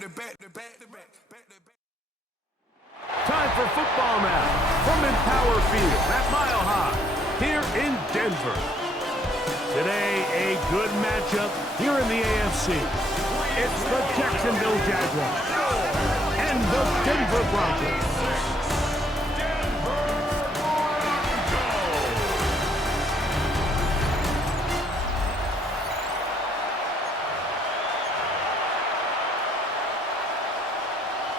Time for football now from Empower Field at Mile High here in Denver. Today, a good matchup here in the AFC. It's the Jacksonville Jaguars and the Denver Broncos.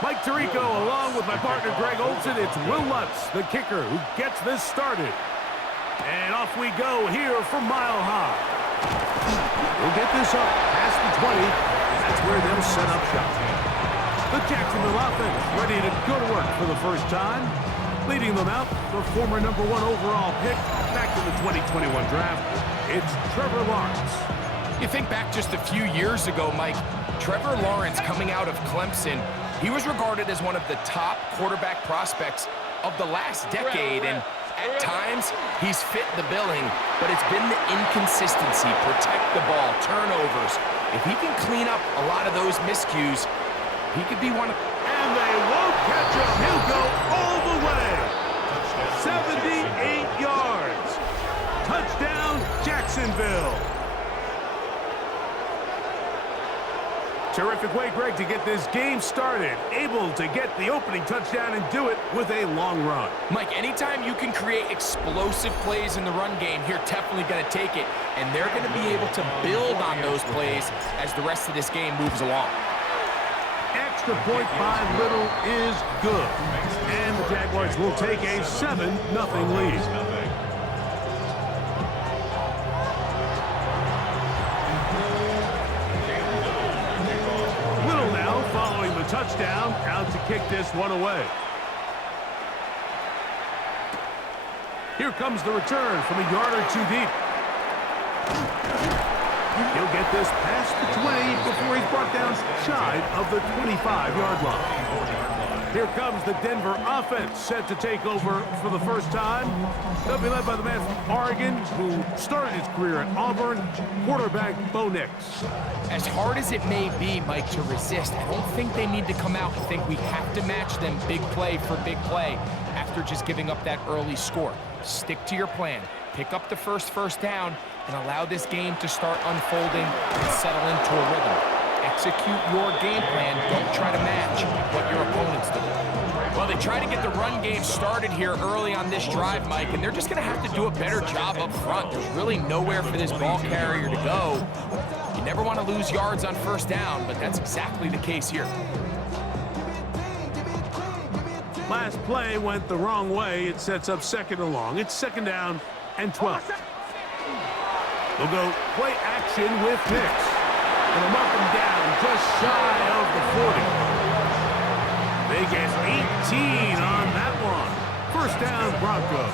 Mike Tirico along with my partner Greg Olson. It's Will Lutz, the kicker, who gets this started. And off we go here from Mile High. We'll get this up past the 20. That's where they'll set up shop. The Jacksonville offense ready to go to work for the first time. Leading them out, the former #1 overall pick back in the 2021 draft. It's Trevor Lawrence. You think back just a few years ago, Mike, Trevor Lawrence coming out of Clemson, he was regarded as one of the top quarterback prospects of the last decade, and at times he's fit the billing, but it's been the inconsistency, protect the ball, turnovers. If he can clean up a lot of those miscues, he could be one of... And they won't catch him. He'll go all the way. 78 yards. Touchdown, Jacksonville. Terrific way, Greg, to get this game started. Able to get the opening touchdown and do it with a long run. Mike, anytime you can create explosive plays in the run game, you're definitely going to take it. And they're going to be able to build on those plays as the rest of this game moves along. Extra point by Little is good. And the Jaguars will take a 7-0 lead. Touchdown, out to kick this one away. Here comes the return from a yard or two deep. He'll get this past the 20 before he's brought down shy of the 25-yard line. Here comes the Denver offense set to take over for the first time. They'll be led by the man from Oregon who started his career at Auburn, quarterback Bo Nix. As hard as it may be, Mike, to resist, I don't think they need to come out and think we have to match them big play for big play after just giving up that early score. Stick to your plan. Pick up the first down and allow this game to start unfolding and settle into a rhythm. Execute your game plan. Don't try to match what your opponents do. Well, they try to get the run game started here early on this drive, Mike, and they're just going to have to do a better job up front. There's really nowhere for this ball carrier to go. You never want to lose yards on first down, but that's exactly the case here. Last play went the wrong way. It sets up 2nd and long. It's 2nd down and 12. They'll go play action with Nix. And them up and down just shy of the 40. They get 18 on that one. First down, Broncos.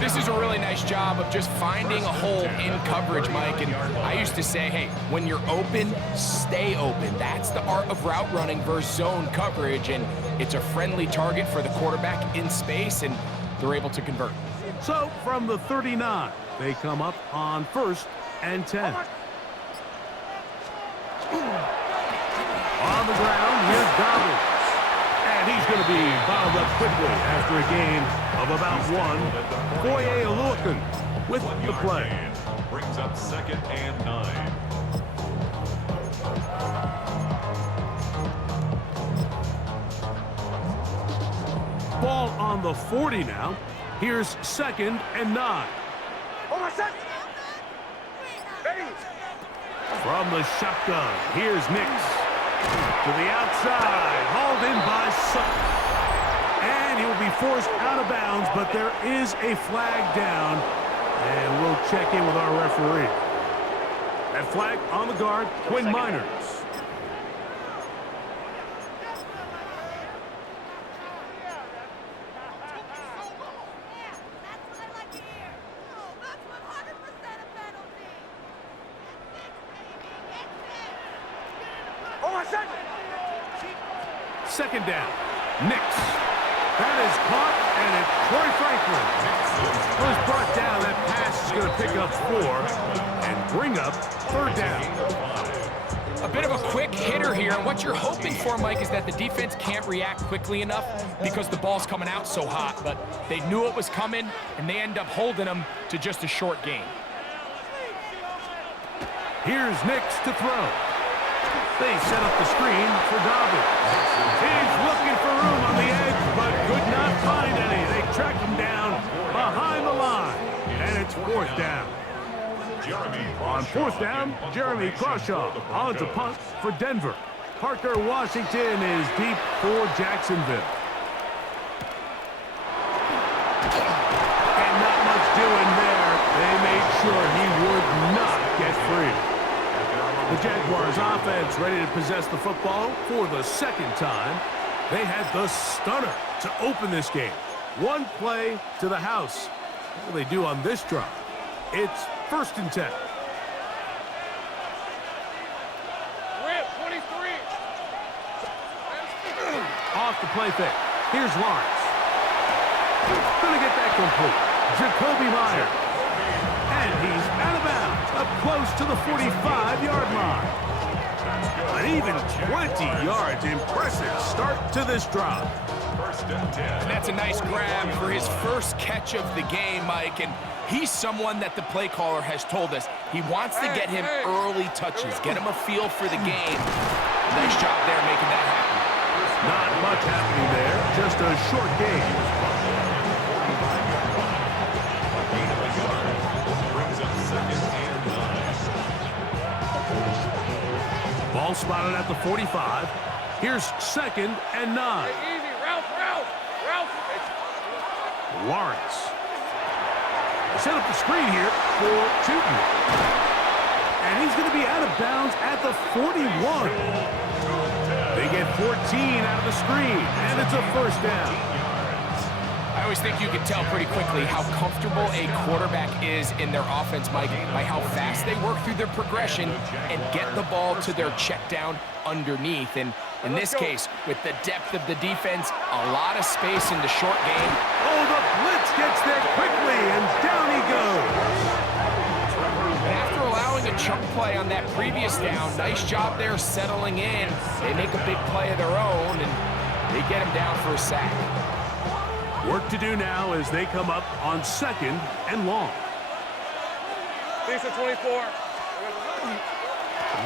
This is a really nice job of just finding a hole in coverage, Mike. And I used to say, hey, when you're open, stay open. That's the art of route running versus zone coverage. And it's a friendly target for the quarterback in space, and they're able to convert. So from the 39, they come up on 1st and 10. On the ground, here's Dobbins. And he's going to be bottled up quickly after a gain of about 1. Foye Oluokun with the play. Brings up 2nd and 9. Ball on the 40 now. Here's 2nd and 9. From the shotgun, here's Nix. To the outside, hauled in by Sutton. And he will be forced out of bounds, but there is a flag down. And we'll check in with our referee. That flag on the guard, Quinn Miners. Second down. Nix. That is caught, and it's Troy Franklin. Was brought down. That pass is going to pick up 4 and bring up 3rd down. A bit of a quick hitter here. What you're hoping for, Mike, is that the defense can't react quickly enough because the ball's coming out so hot. But they knew it was coming, and they end up holding them to just a short gain. Here's Nix to throw. They set up the screen for Dobbins. He's looking for room on the edge, but could not find any. They track him down behind the line, and it's fourth down. On fourth down, Jeremy Crawshaw on to punt for Denver. Parker Washington is deep for Jacksonville. And not much doing there. They made sure he would not get free. The Jaguars offense ready to possess the football for the second time. They had the stunner to open this game. One play to the house. What will they do on this drive? It's 1st and 10. Off the play fake. Here's Lawrence. Gonna get that complete. Jacoby Myers. And he's out of bounds, up close to the 45-yard line. An even 20 yards. Impressive start to this drive. And that's a nice grab for his first catch of the game, Mike. And he's someone that the play caller has told us he wants to get him early touches, get him a feel for the game. Nice job there making that happen. Not much happening there, just a short game. Ball spotted at the 45. Here's 2nd and 9. Lawrence. Set up the screen here for Tootin. And he's going to be out of bounds at the 41. They get 14 out of the screen, and it's a 1st down. I always think you can tell pretty quickly how comfortable a quarterback is in their offense, Mike, by how fast they work through their progression and get the ball to their check down underneath. And in this case, with the depth of the defense, a lot of space in the short game. Oh, the blitz gets there quickly, and down he goes. And after allowing a chunk play on that previous down, nice job there settling in. They make a big play of their own, and they get him down for a sack. Work to do now as they come up on 2nd and long. 24.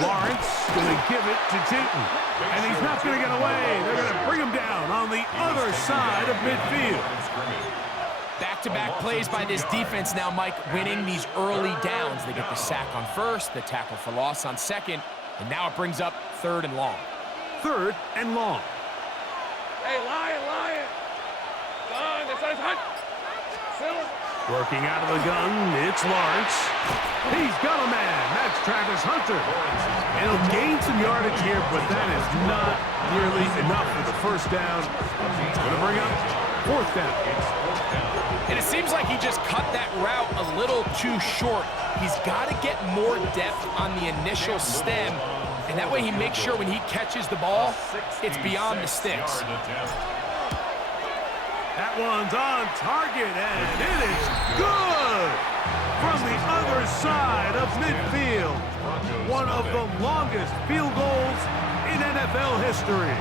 Lawrence going to give it to Tootin. And he's not going to get away. They're going to bring him down on the other side of midfield. Back-to-back plays by this defense now, Mike, winning these early downs. They get the sack on 1st, the tackle for loss on 2nd, and now it brings up 3rd and long. 3rd and long. Hey, Lion! Son, this is hot. Working out of the gun, it's Lawrence. He's got a man. That's Travis Hunter. And he'll gain some yardage here, but that is not nearly enough for the 1st down. Going to bring up 4th down. And it seems like he just cut that route a little too short. He's got to get more depth on the initial stem, and that way he makes sure when he catches the ball, it's beyond the sticks. That one's on target, and it is good from the other side of midfield. One of the longest field goals in NFL history.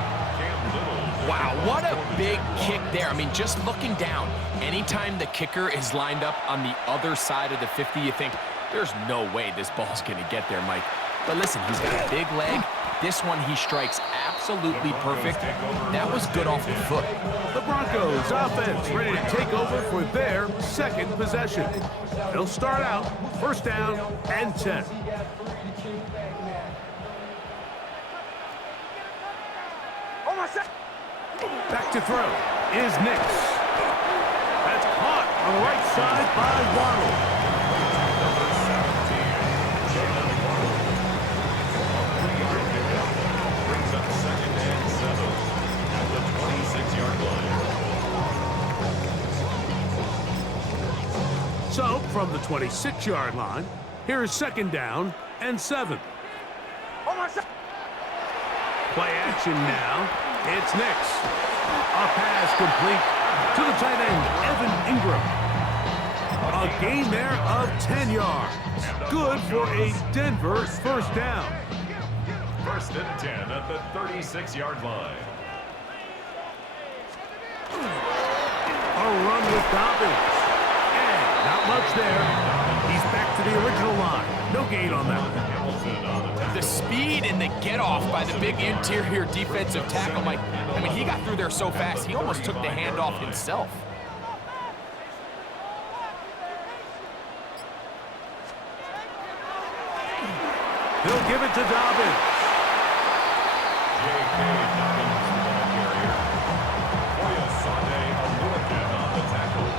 Wow, what a big kick there. I mean, just looking down, anytime the kicker is lined up on the other side of the 50, you think, there's no way this ball's going to get there, Mike. But listen, he's got a big leg. This one he strikes absolutely perfect. That was good off the foot. The Broncos offense ready to take over for their 2nd possession. They'll start out 1st down and 10. Back to throw is Nix. That's caught on the right side by Waddle. So, from the 26-yard line, here is 2nd down and 7. Play action now. It's Nix. A pass complete to the tight end, Evan Ingram. A gain there of 10 yards. Good for a Denver 1st down. First and 10 at the 36-yard line. A run with Dobbins. And not much there. He's back to the original line. No gain on that one. The speed and the get-off by the big interior defensive tackle, Mike. I mean, he got through there so fast, he almost took the handoff himself. He'll give it to Dobbins. J.K. Dobbins, the ball carrier. Hoya Sade Aluakin on the tackle.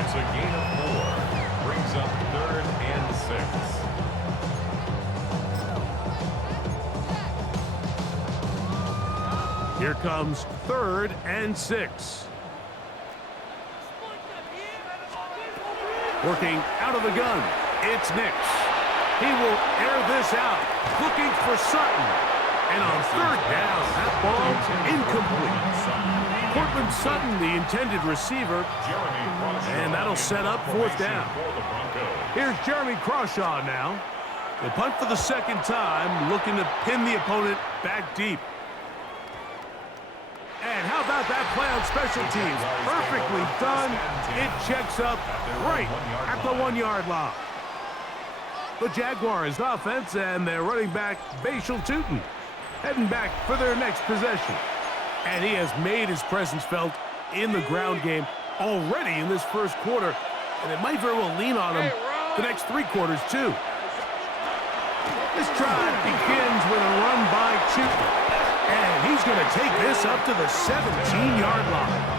It's a gain of 4. Brings up 3rd and 6. Here comes 3rd and 6. Working out of the gun. It's Nix. He will air this out. Looking for Sutton. And on 3rd down, that ball's incomplete. Cortland Sutton, the intended receiver. And that'll set up 4th down. Here's Jeremy Crawshaw now. The punt for the 2nd time, looking to pin the opponent back deep. And how about that play on special teams? Perfectly done. It checks up right at the 1-yard line. The Jaguars offense and their running back, Bashal Tootin, heading back for their next possession. And he has made his presence felt in the ground game already in this 1st quarter. And it might very well lean on him the next 3 quarters, too. This drive begins with a run by Tootin. And he's going to take this up to the 17-yard line.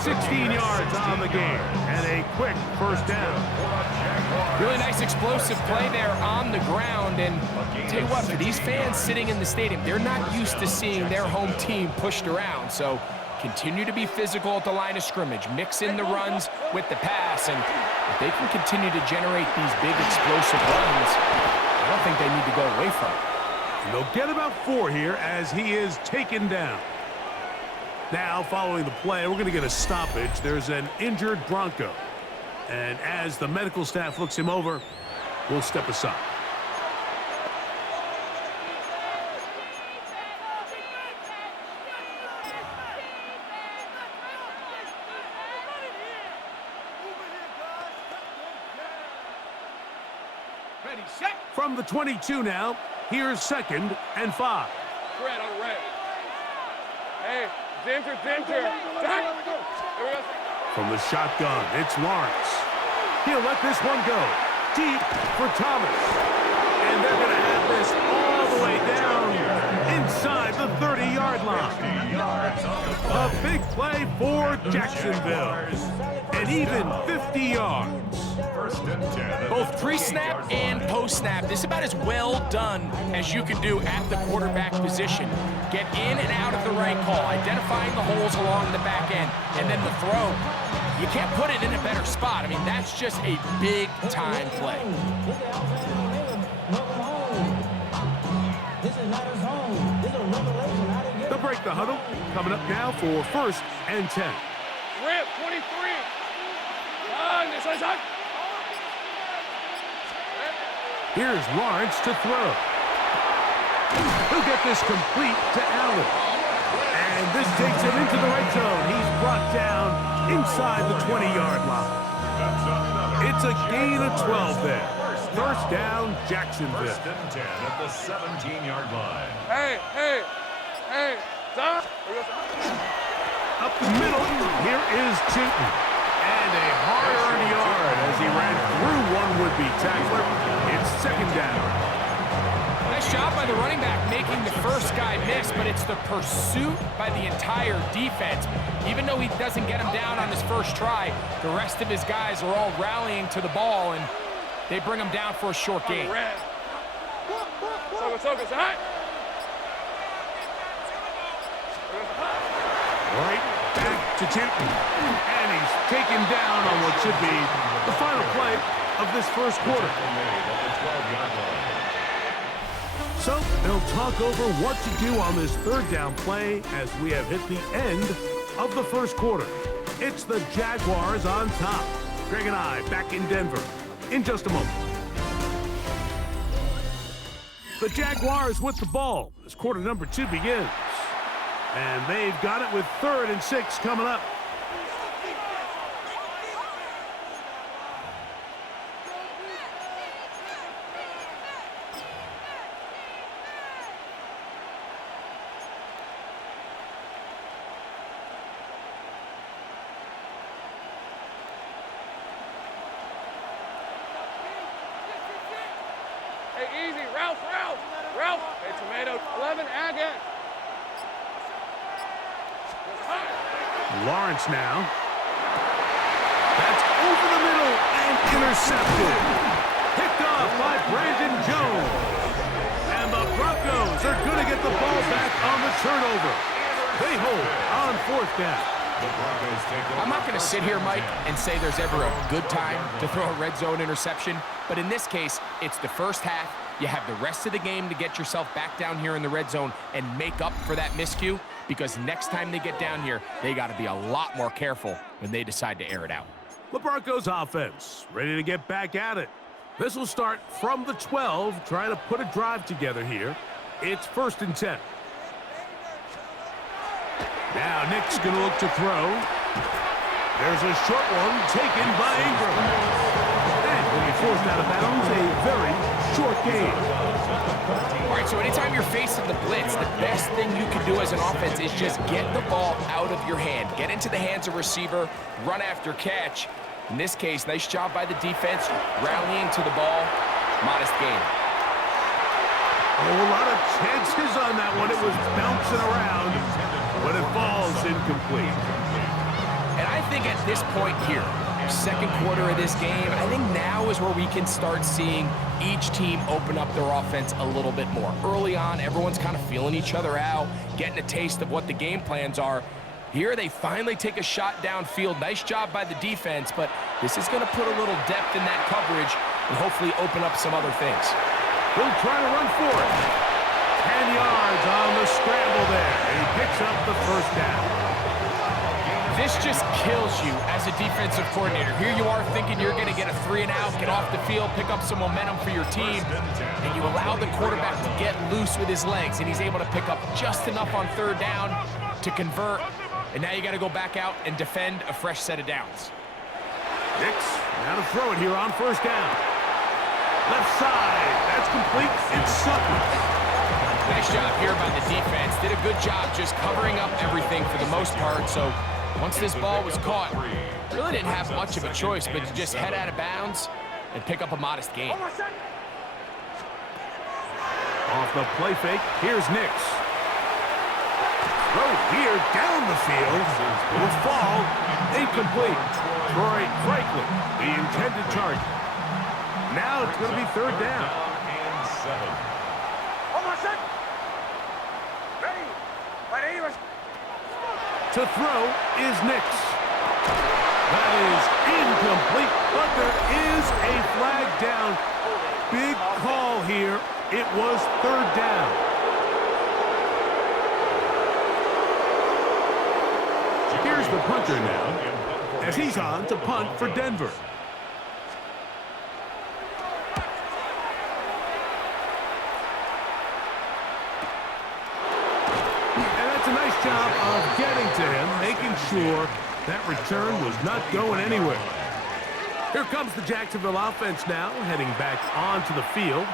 16 yards on the game and a quick 1st down. Really nice explosive play there on the ground. And I'll tell you what, for these fans sitting in the stadium, they're not used to seeing their home team pushed around. So continue to be physical at the line of scrimmage. Mix in the runs with the pass. And if they can continue to generate these big explosive runs, I don't think they need to go away from it. They'll get about 4 here as he is taken down. Now, following the play, we're going to get a stoppage. There's an injured Bronco. And as the medical staff looks him over, we'll step aside. Ready, set. From the 22 now, here's 2nd and 5. Red on red. Hey, Dinter. Here we go. From the shotgun, it's Lawrence. He'll let this one go. Deep for Thomas. And they're going to have this all the way down inside the 30-yard line. A big play for Jacksonville. And even 50 yards. Both pre-snap and post-snap, this is about as well done as you can do at the quarterback position. Get in and out of the right call, identifying the holes along the back end, and then the throw. You can't put it in a better spot. I mean, that's just a big-time play. They'll break the huddle. Coming up now for 1st and 10. Rip, 23. This is hot. Here's Lawrence to throw. He'll get this complete to Allen. And this takes him into the right zone. He's brought down inside the 20-yard line. It's a gain of 12 there. 1st down, Jacksonville. 1st and 10 at the 17-yard line. Hey, stop. Up the middle, here is Tootin. And a hard-earned yard as he ran through one would-be tackler. It's 2nd down. Nice job by the running back making the first guy miss, but it's the pursuit by the entire defense. Even though he doesn't get him down on his first try, the rest of his guys are all rallying to the ball, and they bring him down for a short gain. Right back to Tootin. And he's taken down on what should be the final play of this 1st quarter. So they'll talk over what to do on this 3rd down play as we have hit the end of the 1st quarter. It's the Jaguars on top. Greg and I back in Denver in just a moment. The Jaguars with the ball as quarter number 2 begins. And they've got it with 3rd and 6 coming up. Hey, easy. Ralph. Hey, tomato. 11, Agate. Lawrence now. That's over the middle and intercepted. Picked off by Brandon Jones. And the Broncos are going to get the ball back on the turnover. They hold on 4th down. I'm not going to sit here, Mike, and say there's ever a good time to throw a red zone interception, but in this case, it's the first half. You have the rest of the game to get yourself back down here in the red zone and make up for that miscue, because next time they get down here, they got to be a lot more careful when they decide to air it out. The Broncos offense ready to get back at it. This will start from the 12, trying to put a drive together here. It's 1st and 10. Now Nick's going to look to throw. There's a short one taken by Ingram. And when he's forced out of bounds, a very short game. All right, so anytime you're facing the blitz, the best thing you can do as an offense is just get the ball out of your hand. Get into the hands of receiver, run after catch. In this case, nice job by the defense, rallying to the ball. Modest gain. Oh, a lot of chances on that one. It was bouncing around, but it falls incomplete. And I think at this point here, second quarter of this game, I think now is where we can start seeing each team open up their offense a little bit more. Early on, everyone's kind of feeling each other out, getting a taste of what the game plans are. Here they finally take a shot downfield. Nice job by the defense, but this is going to put a little depth in that coverage and hopefully open up some other things. He'll try to run for it. 10 yards on the scramble there, and he picks up the 1st down. This just kills you as a defensive coordinator. Here you are thinking you're going to get a 3-and-out, get off the field, pick up some momentum for your team, and you allow the quarterback to get loose with his legs, and he's able to pick up just enough on 3rd down to convert, and now you got to go back out and defend a fresh set of downs. Nix now to throw it here on 1st down. Left side, that's complete. It's Sutton. Nice job here by the defense. Did a good job just covering up everything for the most part. So once this ball was caught, really didn't have much of a choice but to just head out of bounds and pick up a modest gain. Off the play fake, here's Nix. Throw here down the field. Will fall. Incomplete. Troy Franklin, the intended target. Now it's going to be 3rd down. And 7. To throw is Nix. That is incomplete, but there is a flag down. Big call here. It was 3rd down. Here's the punter now, as he's on to punt for Denver. Job of getting to him, making sure that return was not going anywhere. Here comes the Jacksonville offense now, heading back onto the field.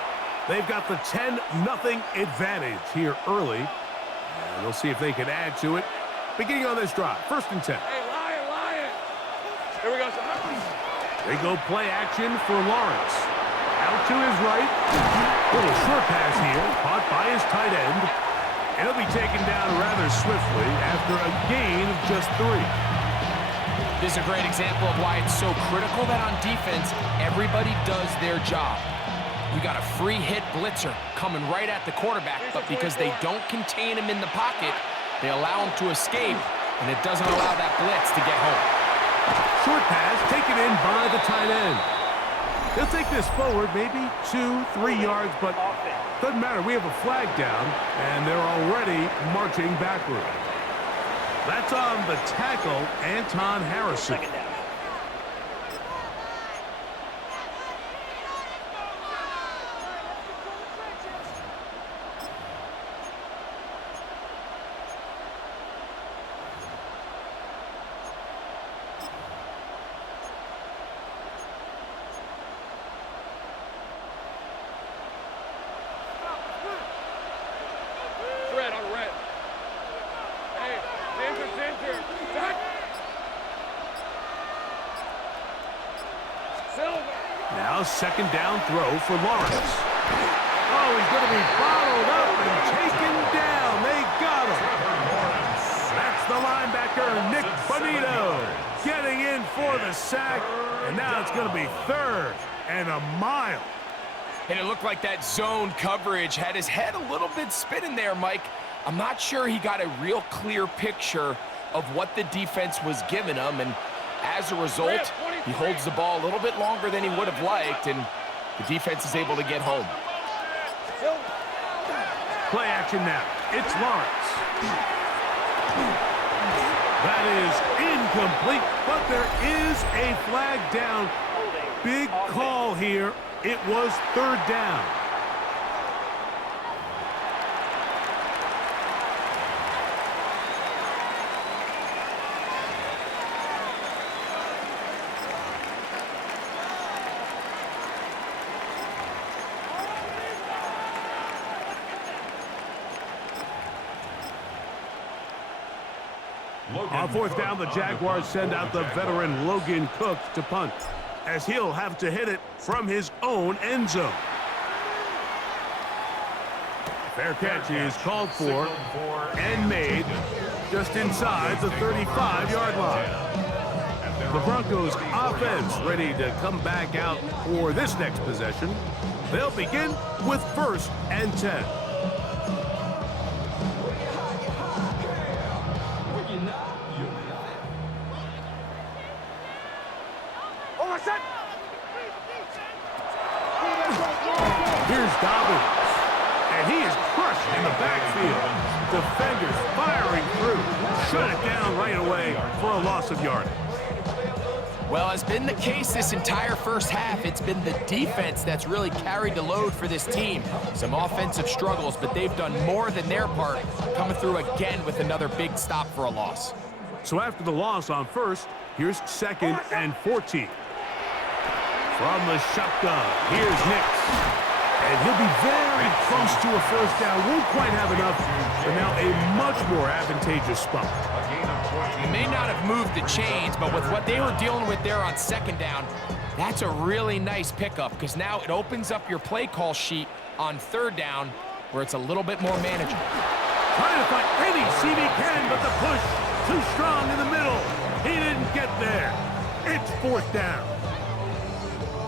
They've got the 10-0 advantage here early. And we'll see if they can add to it. Beginning on this drive, 1st and 10. Hey, Lion. Here we go. They go play action for Lawrence. Out to his right. Little short pass here, caught by his tight end. And he'll be taken down rather swiftly after a gain of just 3. This is a great example of why it's so critical that on defense, everybody does their job. You got a free hit blitzer coming right at the quarterback, but because they don't contain him in the pocket, they allow him to escape, and it doesn't allow that blitz to get home. Short pass taken in by the tight end. He'll take this forward maybe 2-3 yards, but doesn't matter. We have a flag down, and they're already marching backward. That's on the tackle, Anton Harrison. Now second down throw for Lawrence. Oh, he's going to be bottled up and taken down. They got him. That's the linebacker, Nick Bonito, getting in for the sack. And now it's going to be 3rd and a mile. And it looked like that zone coverage had his head a little bit spinning there, Mike. I'm not sure he got a real clear picture of what the defense was giving him, and as a result, he holds the ball a little bit longer than he would have liked, and the defense is able to get home. Play action now. It's Lawrence. That is incomplete, but there is a flag down. Big call here. It was 3rd down. On 4th down, the Jaguars send out the veteran Logan Cook to punt, as he'll have to hit it from his own end zone. Fair catch is called for and made just inside the 35-yard line. The Broncos offense ready to come back out for this next possession. They'll begin with 1st and 10. Here's Dobbins, and he is crushed in the backfield. Defenders firing through. Shut it down right away for a loss of yardage. Well, as been the case this entire first half, it's been the defense that's really carried the load for this team. Some offensive struggles, but they've done more than their part, coming through again with another big stop for a loss. So after the loss on 1st, here's 2nd and 14. From the shotgun, here's Nix. And he'll be very close to a 1st down. Won't quite have enough, but now a much more advantageous spot. He may not have moved the chains, but with what they were dealing with there on 2nd down, that's a really nice pickup, because now it opens up your play call sheet on 3rd down, where it's a little bit more manageable. Trying to find any seam he can, but the push too strong in the middle. He didn't get there. It's 4th down.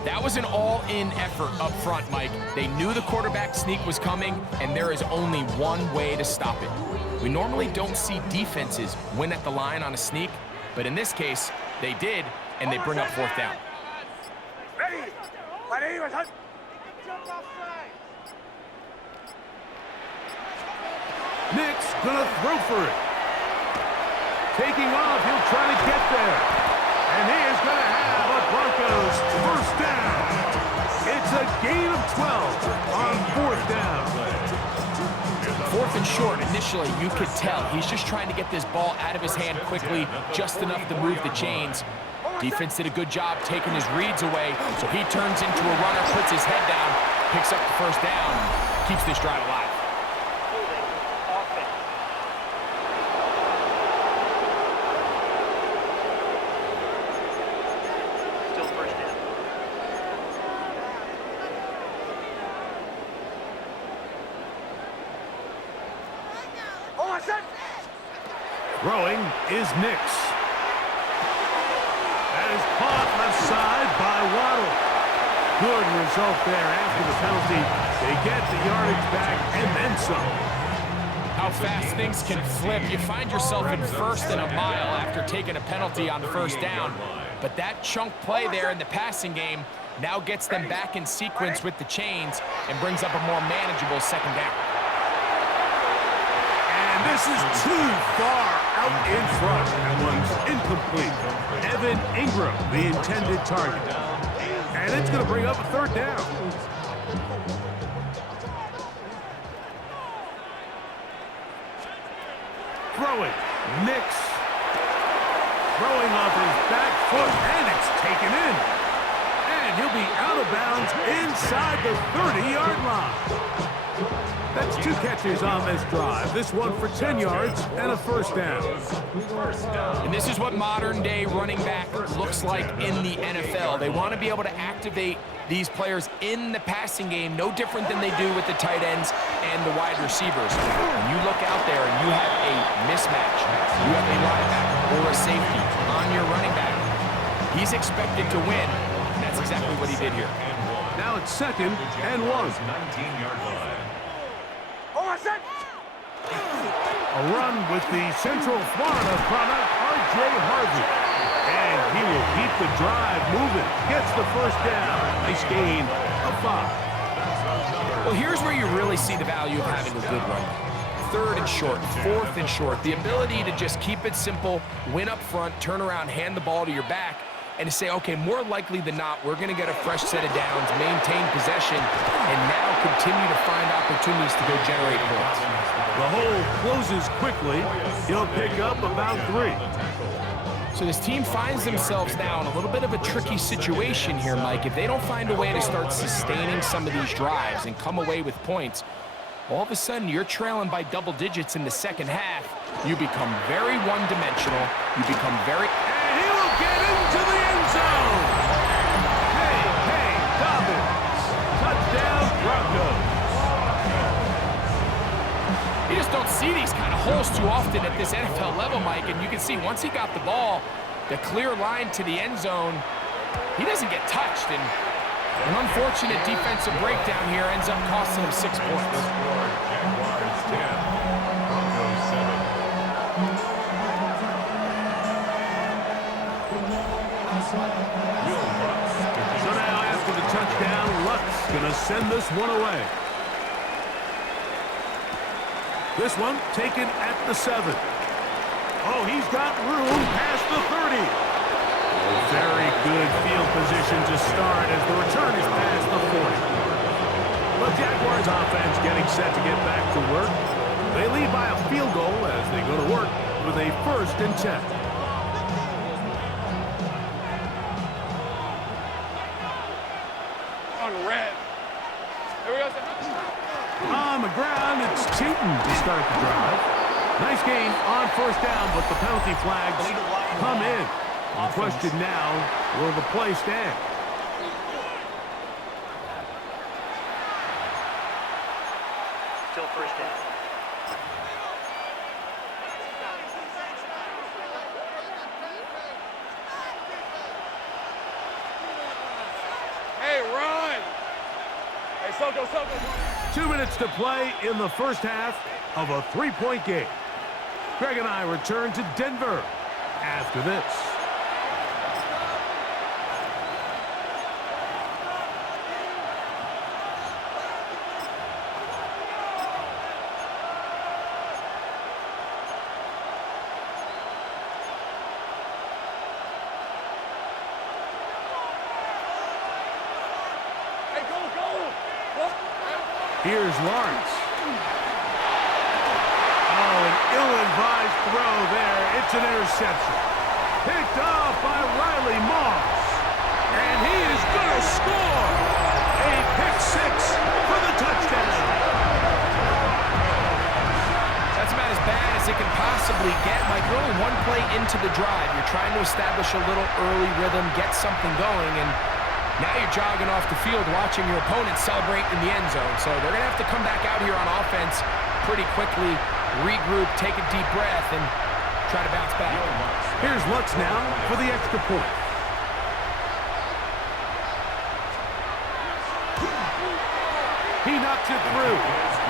That was an all-in effort up front, Mike. They knew the quarterback sneak was coming, and there is only one way to stop it. We normally don't see defenses win at the line on a sneak, but in this case, they did, and they bring up 4th down. Nick's gonna throw for it. Taking off, he'll try to get there. And he is going to have a Broncos 1st down. It's a gain of 12 on 4th down. 4th and short, initially, you could tell he's just trying to get this ball out of his hand quickly, just enough to move the chains. Defense did a good job taking his reads away, so he turns into a runner, puts his head down, picks up the 1st down, keeps this drive alive. Throwing is Nix. That is caught left side by Waddle. Good result there after the penalty. They get the yardage back and then some. How fast things can flip. You find yourself in 1st and a mile after taking a penalty on 1st down. But that chunk play there in the passing game now gets them back in sequence with the chains and brings up a more manageable 2nd down. And this is too far out in front. That one's incomplete. Evan Ingram, the intended target. And it's going to bring up a 3rd down. Throwing, Nix. Throwing off his back foot, and it's taken in. And he'll be out of bounds inside the 30-yard line. That's 2 catches on this drive. This one for 10 yards and a 1st down. And this is what modern-day running back looks like in the NFL. They want to be able to activate these players in the passing game no different than they do with the tight ends and the wide receivers. When you look out there and you have a mismatch, you have a linebacker or a safety on your running back, he's expected to win, and that's exactly what he did here. Now it's 2nd and 1. 19-yard line. A run with the Central Florida product, R.J. Harvey. And he will keep the drive moving. Gets the first down. Nice gain of 5. Well, here's where you really see the value of having a good run. 3rd and short, 4th and short. The ability to just keep it simple, win up front, turn around, hand the ball to your back, and to say, okay, more likely than not, we're going to get a fresh set of downs, maintain possession, and now continue to find opportunities to go generate points. The hole closes quickly. He'll pick up about 3. So this team finds themselves now in a little bit of a tricky situation here, Mike. If they don't find a way to start sustaining some of these drives and come away with points, all of a sudden you're trailing by double digits in the second half. You become very one-dimensional. You become very... And he will get into the end zone. Hey, Dobbins. Touchdown, Broncos. You just don't see these kind of holes too often at this NFL level, Mike, and you can see once he got the ball, the clear line to the end zone, he doesn't get touched, and an unfortunate defensive breakdown here ends up costing him 6 points. Jaguars 10, Broncos 7. So now after the touchdown, Luck's going to send this one away. This one taken at the 7. Oh, he's got room past the 30. Very good field position to start as the return is past the 40. The Jaguars offense getting set to get back to work. They lead by a field goal as they go to work with a 1st and 10. On red. Here we go. On the ground, it's Cheaton to start the drive. Nice gain on 1st down, but the penalty flags come in. The question now, will the play stand? Still 1st down. Hey, run. Hey, Soko. 2 minutes to play in the first half of a 3-point game. Greg and I return to Denver after this. Hey, go. Here's Lawrence. Oh, an ill-advised throw there. It's an interception. Picked off by Riley Moss. And he is going to score. A pick 6 for the touchdown. That's about as bad as it can possibly get. Mike, you're only one play into the drive. You're trying to establish a little early rhythm, get something going, and now you're jogging off the field watching your opponent celebrate in the end zone. So they're going to have to come back out here on offense pretty quickly, regroup, take a deep breath, and try to bounce back. Here's Lutz now for the extra point. He knocks it through.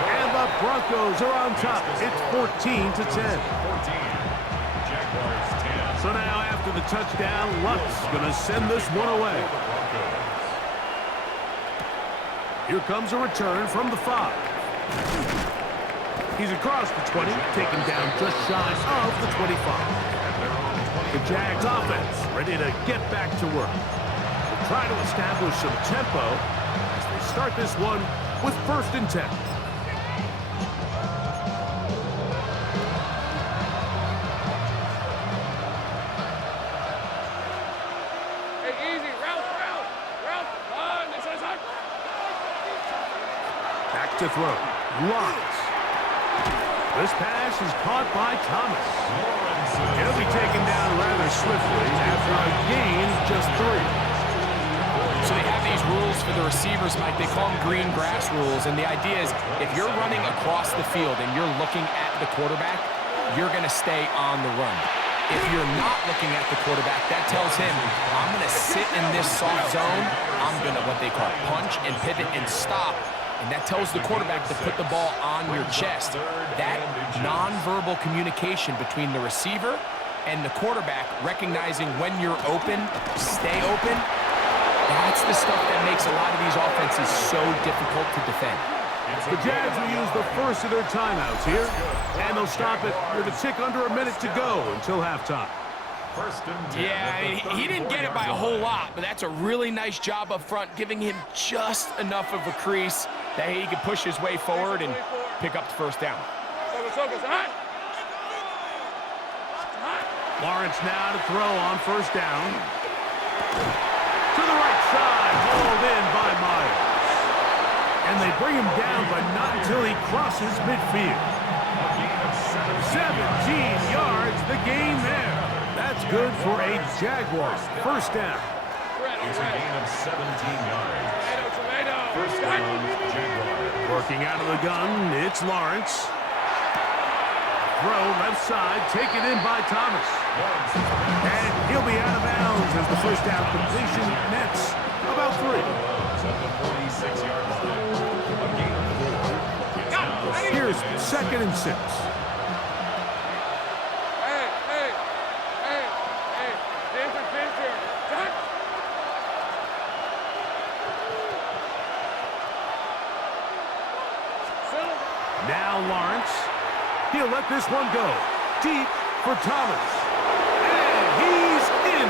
And the Broncos are on top. It's 14-10. Jaguars 10. So now after the touchdown, Lutz going to send this one away. Here comes a return from the 5. He's across the 20, taken down just shy of the 25. The Jags offense ready to get back to work. They'll try to establish some tempo as they start this one with 1st and 10. Hey, easy. Route. This is it. Back to throw. Lawrence. This pass is caught by Thomas. He'll be taken down rather swiftly after a gain of just 3. So they have these rules for the receivers, Mike. They call them green grass rules. And the idea is if you're running across the field and you're looking at the quarterback, you're going to stay on the run. If you're not looking at the quarterback, that tells him, I'm going to sit in this soft zone. I'm going to what they call punch and pivot and stop. And that tells the quarterback to put the ball on your chest. That nonverbal communication between the receiver and the quarterback, recognizing when you're open, stay open, that's the stuff that makes a lot of these offenses so difficult to defend. The Jags will use the first of their timeouts here, and they'll stop it with a tick under a minute to go until halftime. Yeah, I mean, he didn't get it by a whole lot, but that's a really nice job up front, giving him just enough of a crease that he can push his way forward and pick up the first down. Lawrence now to throw on first down. To the right side, hauled in by Myers. And they bring him down, but not until he crosses midfield. 17 yards, the game there. That's good for a Jaguar first down. It's a gain of 17 yards. First down, Jaguars. Working out of the gun, it's Lawrence. Throw left side, taken in by Thomas. And he'll be out of bounds as the first down completion nets about 3. At the 46-yard line. A gain of 4. Here's 2nd and 6. Now Lawrence. He'll let this one go. Deep for Thomas. And he's in.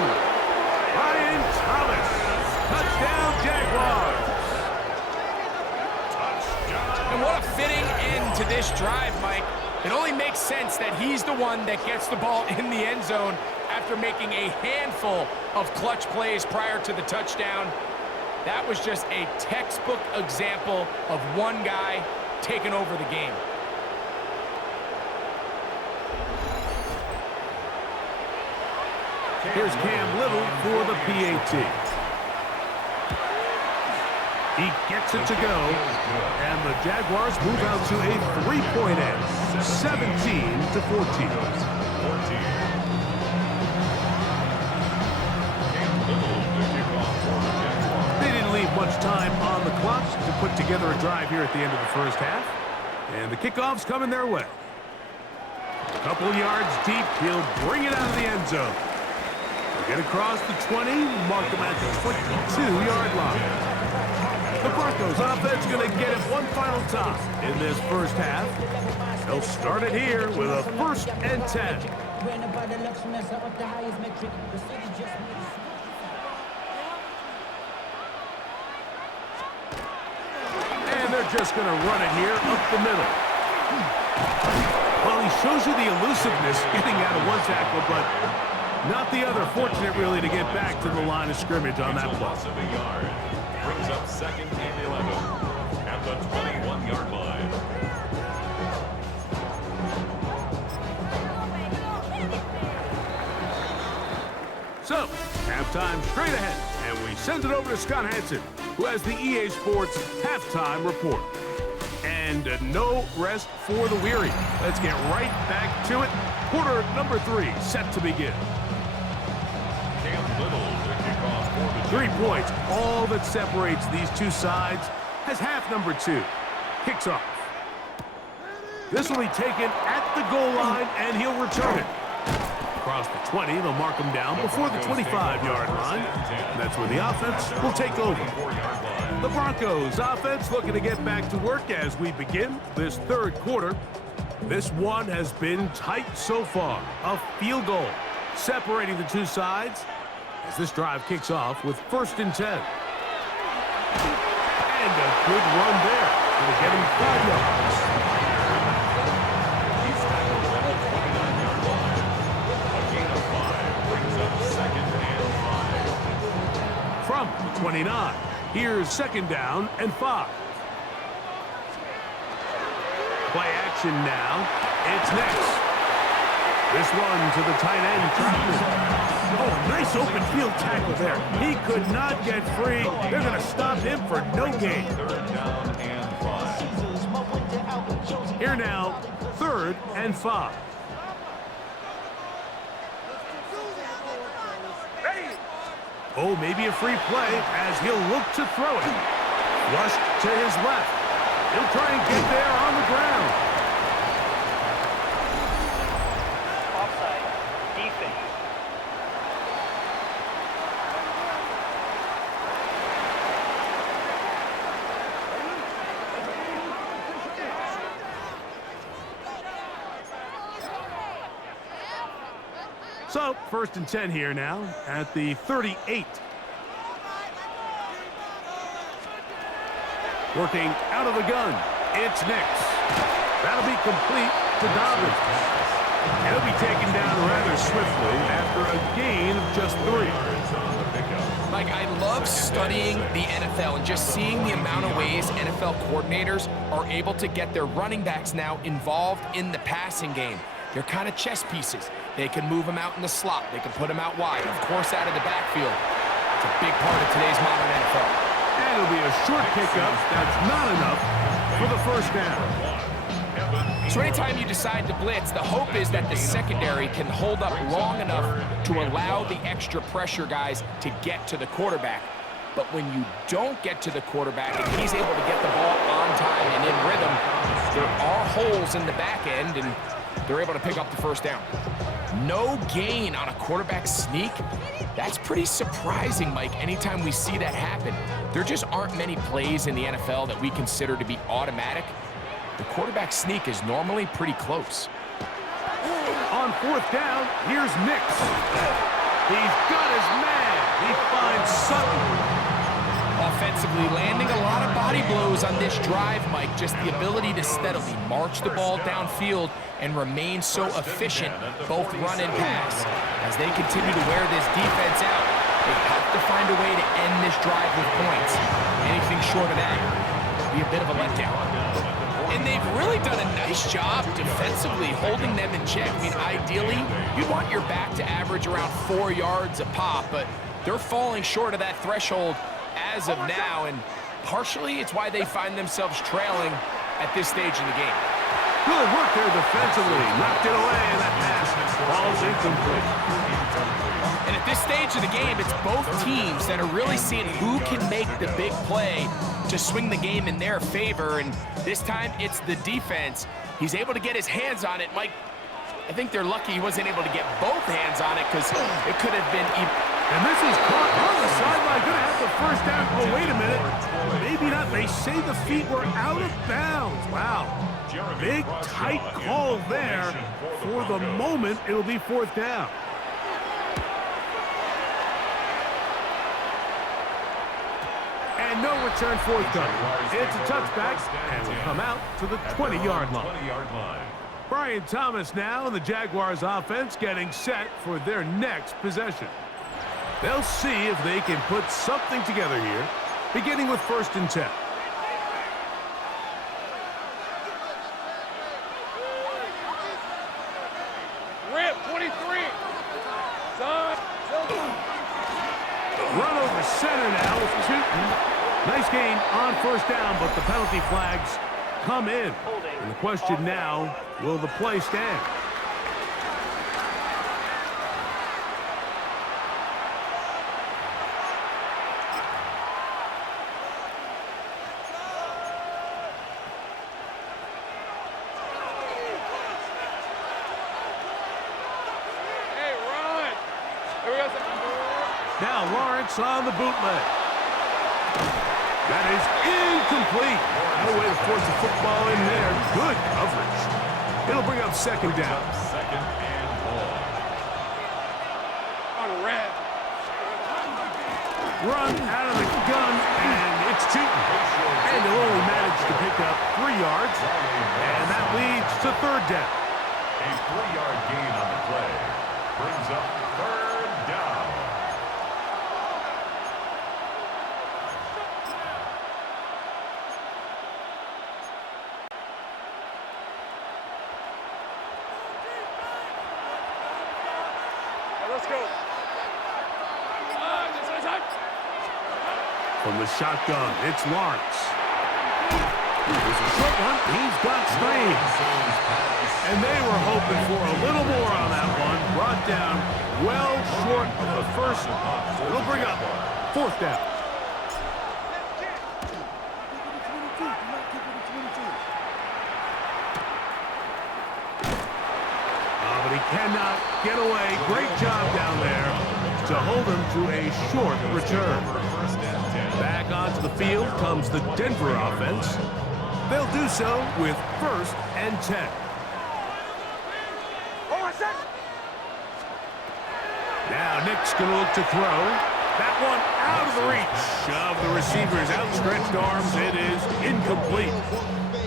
Ryan Thomas. Touchdown, Jaguars. And what a fitting end to this drive, Mike. It only makes sense that he's the one that gets the ball in the end zone after making a handful of clutch plays prior to the touchdown. That was just a textbook example of one guy taking over the game. Here's Cam Little for the PAT. He gets it to go, and the Jaguars move out to a 3-point end, 17-14. They didn't leave much time on the clock to put together a drive here at the end of the first half, and the kickoff's coming their way. A couple yards deep, he'll bring it out of the end zone. Get across the 20, mark them at the 22-yard line. The Broncos offense going to get it one final time in this first half. They'll start it here with a 1st and 10. And they're just going to run it here up the middle. Well, he shows you the elusiveness getting out of one tackle, but not the other. Fortunate, really, to get back to the line of scrimmage on that play. Brings up 2nd and 11 at the 21-yard line. So, halftime straight ahead, and we send it over to Scott Hansen, who has the EA Sports halftime report. And no rest for the weary. Let's get right back to it. Quarter number 3 set to begin. 3 points, all that separates these two sides, as half number 2 kicks off. This will be taken at the goal line, and he'll return it. Across the 20, they'll mark him down before the 25-yard line. That's where the offense will take over. The Broncos offense looking to get back to work as we begin this 3rd quarter. This one has been tight so far. A field goal separating the two sides as this drive kicks off with 1st and 10. And a good run there. Going to get him 5 yards. He's tackled at the 29-yard line. A gain of 5 brings up 2nd and 5. From the 29, here's 2nd down and 5. Play action now. It's next. This one to the tight end, Troutman. Oh, nice open field tackle there. He could not get free. They're going to stop him for no gain. 3rd down and 5. Here now, 3rd and 5. Oh, maybe a free play as he'll look to throw it. Flushed to his left. He'll try and get there on the ground. Offside. Defense. So, 1st and 10 here now at the 38. Working out of the gun. It's Nix. That'll be complete to Dobbins. He'll be taken down rather swiftly after a gain of just 3. Mike, I love studying the NFL and just seeing the amount of ways NFL coordinators are able to get their running backs now involved in the passing game. They're kind of chess pieces. They can move them out in the slot. They can put them out wide. Of course, out of the backfield. It's a big part of today's modern NFL. And it'll be a short pickup. That's not enough for the 1st down. So anytime you decide to blitz, the hope is that the secondary can hold up long enough to allow the extra pressure guys to get to the quarterback. But when you don't get to the quarterback and he's able to get the ball on time and in rhythm, there are holes in the back end, and they're able to pick up the 1st down. No gain on a quarterback sneak. That's pretty surprising, Mike, anytime we see that happen. There just aren't many plays in the NFL that we consider to be automatic. The quarterback sneak is normally pretty close. On 4th down, here's Nix. He's got his man. He finds Sutton. Offensively, landing a lot of body blows on this drive, Mike. Just the ability to steadily march the ball downfield and remain so efficient, both run and pass. As they continue to wear this defense out, they have to find a way to end this drive with points. Anything short of that would be a bit of a letdown. And they've really done a nice job defensively holding them in check. I mean, ideally, you'd want your back to average around 4 yards a pop, but they're falling short of that threshold as of now, and partially it's why they find themselves trailing at this stage in the game. Good work there defensively. Knocked it away, and that pass falls incomplete. And at this stage of the game, it's both teams that are really seeing who can make the big play to swing the game in their favor, and this time it's the defense. He's able to get his hands on it. Mike, I think they're lucky he wasn't able to get both hands on it, because it could have been even. And this is caught on the sideline. Going to have the 1st down. Oh, wait a minute. Maybe not. They say the feet were out of bounds. Wow. Big, tight call there. For the moment, it'll be 4th down. And no return forthcoming. It's a touchback, and will come out to the 20-yard line. Brian Thomas now, and the Jaguars offense getting set for their next possession. They'll see if they can put something together here, beginning with 1st and 10. Rip, 23. Son. Run over center now with Tootin. Nice gain on 1st down, but the penalty flags come in. And the question now, will the play stand? Now Lawrence on the bootleg. That is incomplete. No way to force the football in there. Good coverage. It'll bring up 2nd down. 2nd and 1. On red. Run out of the gun, and it's Tootin. And they'll only manage to pick up 3 yards. And that leads to 3rd down. A 3-yard gain on the play brings up 3rd down. let's go. From the shotgun, it's Lawrence. There's a short one. He's got strings. And they were hoping for a little more on that one. Brought down well short of the first. It'll bring up fourth down. But he cannot get away. Great job down there to hold him to a short return. Back onto the field comes the Denver offense. They'll do so with 1st and 10. Now Nick's going to look to throw. That one out of the reach of the receiver's outstretched arms. It is incomplete.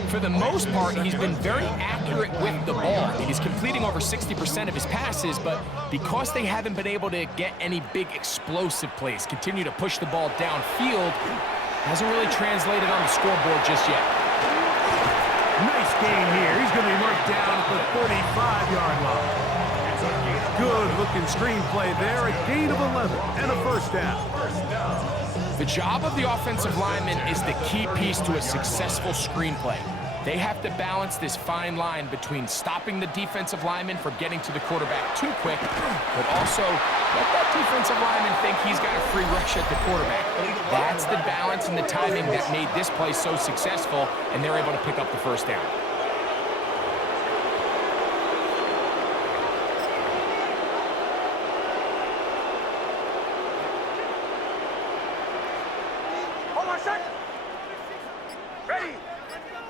For the most part, he's been very accurate with the ball. I mean, he's completing over 60% of his passes, but because they haven't been able to get any big explosive plays, continue to push the ball downfield, hasn't really translated on the scoreboard just yet. Nice game here. He's going to be marked down at the 45-yard line. Good-looking screenplay there, a gain of 11 and a first down. The job of the offensive lineman is the key piece to a successful screenplay. They have to balance this fine line between stopping the defensive lineman from getting to the quarterback too quick, but also let that defensive lineman think he's got a free rush at the quarterback. That's the balance and the timing that made this play so successful, and they're able to pick up the first down.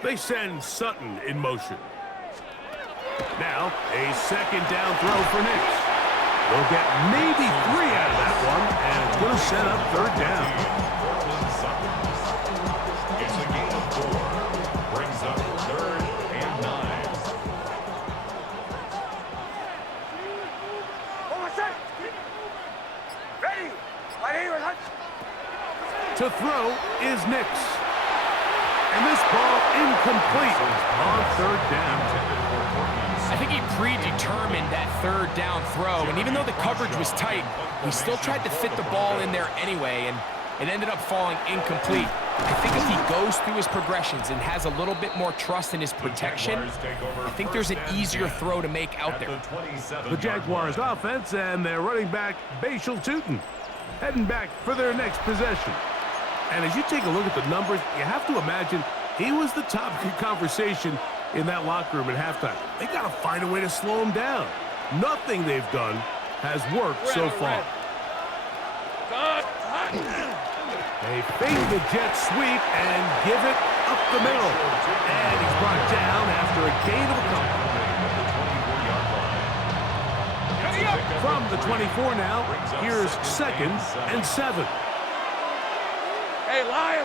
They send Sutton in motion. Now, a second down throw for Nix. They'll get maybe 3 out of that one, and it's going to set up 3rd down. It's a gain of 4. Brings up 3rd and 9. To throw is Nix. And this ball incomplete on 3rd down. I think he predetermined that 3rd down throw, and even though the coverage was tight, he still tried to fit the ball in there anyway, and it ended up falling incomplete. I think if he goes through his progressions and has a little bit more trust in his protection, I think there's an easier throw to make out there. The Jaguars offense and their running back, Bashal Tootin, heading back for their next possession. And as you take a look at the numbers, you have to imagine he was the topic of conversation in that locker room at halftime. They got to find a way to slow him down. Nothing they've done has worked so far. They fake the jet sweep and give it up the middle. And he's brought down after a gain of a couple. From the 24 now, here's 2nd and 7. Hey, Lion!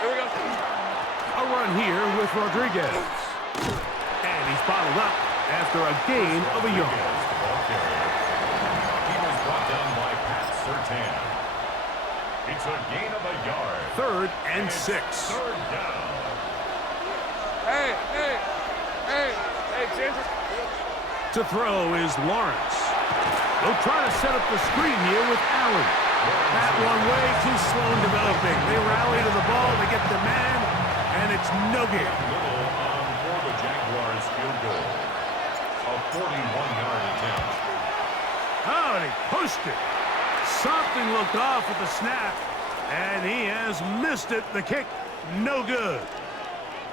Here we go. A run here with Rodriguez. And he's bottled up after a gain of a yard. He was brought down by Pat Surtain. It's a gain of a yard. 3rd and 6. 3rd down. Hey, Ginger. To throw is Lawrence. They'll try to set up the screen here with Allen. That one way too slow in developing. They rally to the ball, they get the man, and it's no good. Little for the Jaguars field goal. A 41-yard attempt. Oh, and he pushed it. Something looked off at the snap, and he has missed it. The kick, no good.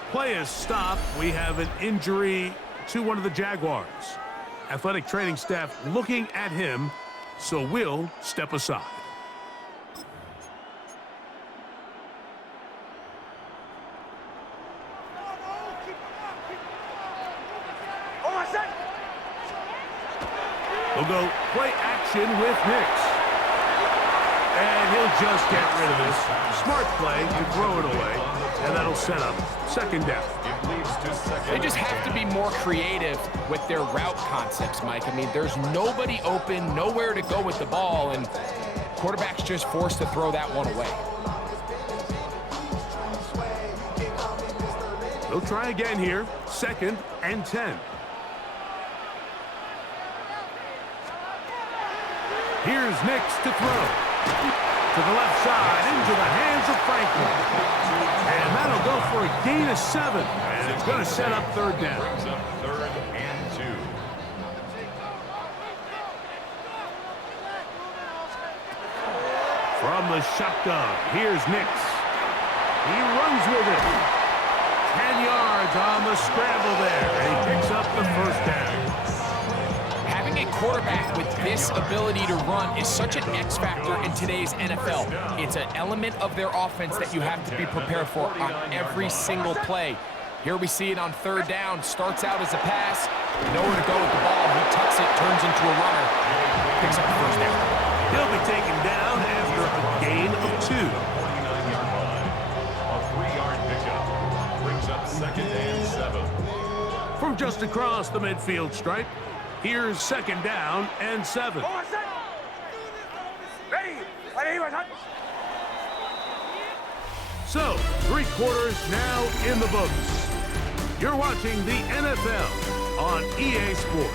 Play is stopped. We have an injury to one of the Jaguars. Athletic training staff looking at him, so we'll step aside. We'll go play action with Nix. And he'll just get rid of this. Smart play, you throw it away, and that'll set up 2nd down. They just have to be more creative with their route concepts, Mike. I mean, there's nobody open, nowhere to go with the ball, and quarterback's just forced to throw that one away. They'll try again here, 2nd and 10. Here's Nix to throw. To the left side, into the hands of Franklin. And that'll go for a gain of 7. And it's going to set up third down. Brings up 3rd and 2. From the shotgun, here's Nix. He runs with it. 10 yards on the scramble there. And he picks up the first down. Having a quarterback with this ability to run is such an X factor in today's NFL. It's an element of their offense that you have to be prepared for on every single play. Here we see it on third down. Starts out as a pass. Nowhere to go with the ball. He tucks it, turns into a runner. Picks up the first down. He'll be taken down after a gain of 2. 49-yard line. A 3-yard pickup. Brings up 2nd and 7. From just across the midfield stripe, here's 2nd down and 7. So, 3 quarters now in the books. You're watching the NFL on EA Sports.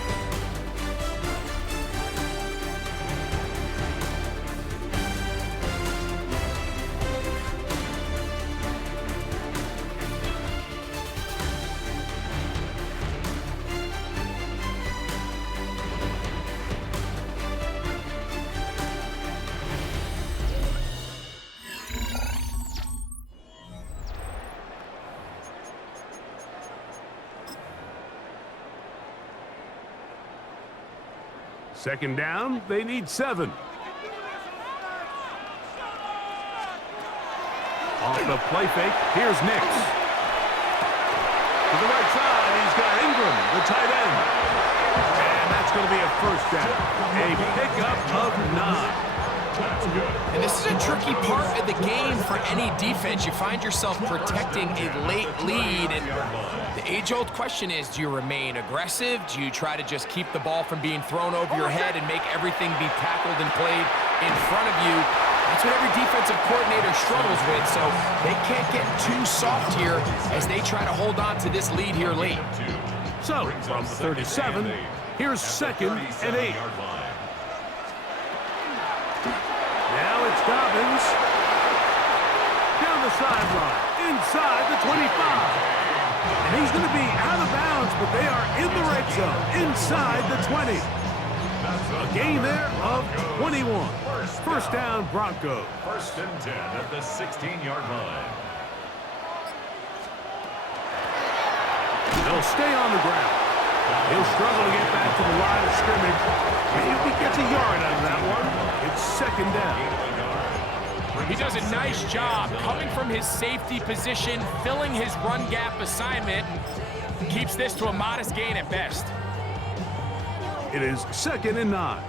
Second down, they need 7. Off the play fake, here's Nix. To the right side, he's got Ingram, the tight end. And that's going to be a first down. A pickup of 9. That's good. And this is a tricky part of the game for any defense. You find yourself protecting a late lead, and the age-old question is, do you remain aggressive? Do you try to just keep the ball from being thrown over your head and make everything be tackled and played in front of you? That's what every defensive coordinator struggles with, so they can't get too soft here as they try to hold on to this lead here late. So, from 37, here's 2nd and 8. Now it's Dobbins. Down the sideline, inside the 25. And he's going to be out of bounds, but they are in the red zone, inside the 20. A gain there of 21. First down, Broncos. 1st and 10 at the 16-yard line. They'll stay on the ground. He'll struggle to get back to the line of scrimmage. Maybe if he gets a yard out of that one, it's 2nd down. He does a nice job coming from his safety position, filling his run gap assignment, and keeps this to a modest gain at best. It is 2nd and 9.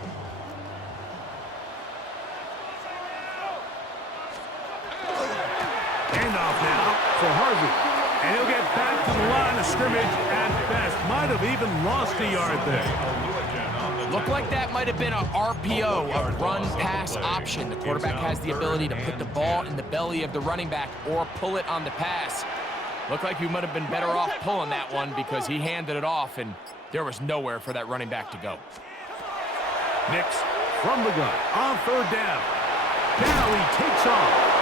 Handoff now for Harvey. And he'll get back to the line of scrimmage at best. Might have even lost a yard there. Looked like that might have been a RPO, a run-pass option. The quarterback has the ability to put the ball in the belly of the running back or pull it on the pass. Looked like he might have been better off pulling that one because he handed it off, and there was nowhere for that running back to go. Nix from the gun on 3rd down. Now he takes off.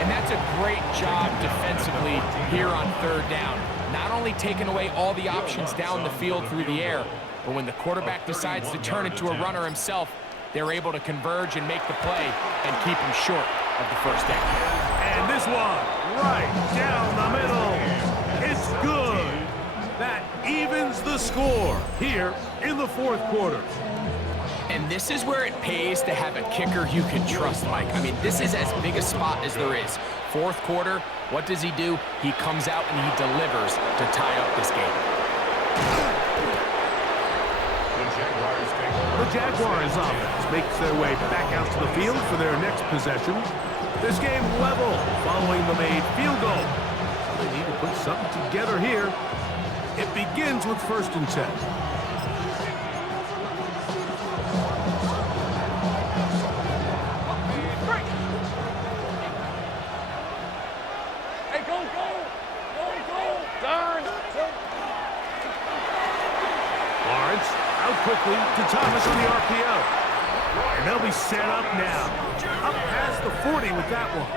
And that's a great job defensively here on 3rd down. Not only taking away all the options down the field through the air, but when the quarterback decides to turn into a runner himself, they're able to converge and make the play and keep him short of the first down. And this one right down the middle. It's good. That evens the score here in the 4th quarter. And this is where it pays to have a kicker you can trust, Mike. I mean, this is as big a spot as there is. 4th quarter, what does he do? He comes out and he delivers to tie up this game. The Jaguars offense makes their way back out to the field for their next possession. This game level following the made field goal. So they need to put something together here. It begins with 1st and 10. Out quickly to Thomas on the RPO. And they'll be set up now. Up past the 40 with that one.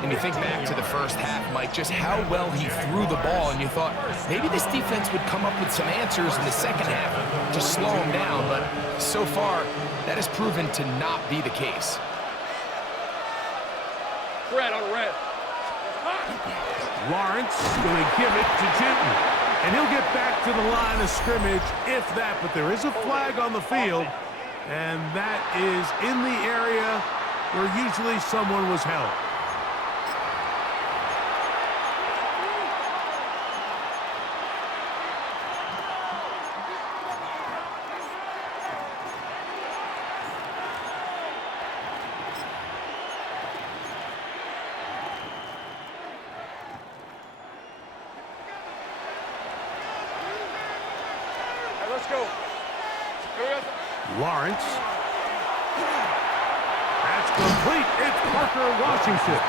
And you think back to the first half, Mike, just how well he threw the ball, and you thought maybe this defense would come up with some answers in the second half to slow him down, but so far, that has proven to not be the case. Red on red. Lawrence going to give it to Jinton. And he'll get back to the line of scrimmage, if that, but there is a flag on the field, and that is in the area where usually someone was held. Let's go. Lawrence. That's complete. It's Parker Washington.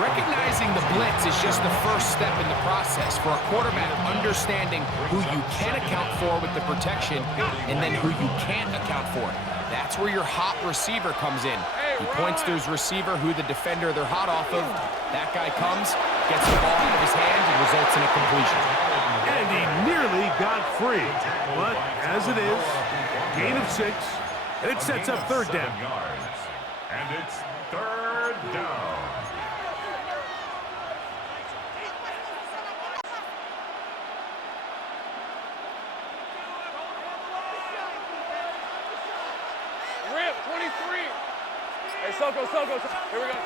Recognizing the blitz is just the first step in the process for a quarterback, understanding who you can account for with the protection and then who you can't account for. That's where your hot receiver comes in. He points to his receiver, who the defender they're hot off of. That guy comes, gets the ball out of his hand, and results in a completion. And he nearly got free. But as it is, gain of 6, and it sets up third down. And it's third down. Rip, 23. Hey, Soko. Here we go.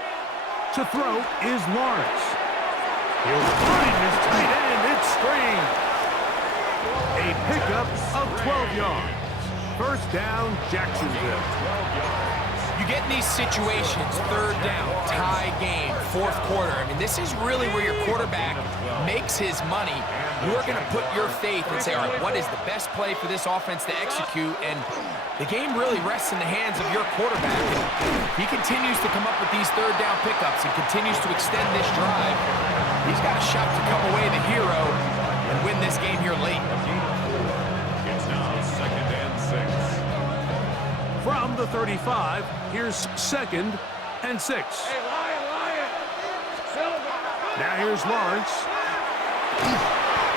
To throw is Lawrence. He'll find his tight end. It's screened. A pickup of 12 yards. First down, Jacksonville. You get in these situations, third down, tie game, fourth quarter. I mean, this is really where your quarterback makes his money. You're going to put your faith and say, all right, what is the best play for this offense to execute? And the game really rests in the hands of your quarterback. He continues to come up with these third down pickups and continues to extend this drive. He's got a shot to come away the hero and win this game here late. It's now second and 6. From the 35, here's second and 6. Hey, Lion. Silver. Now here's Lawrence.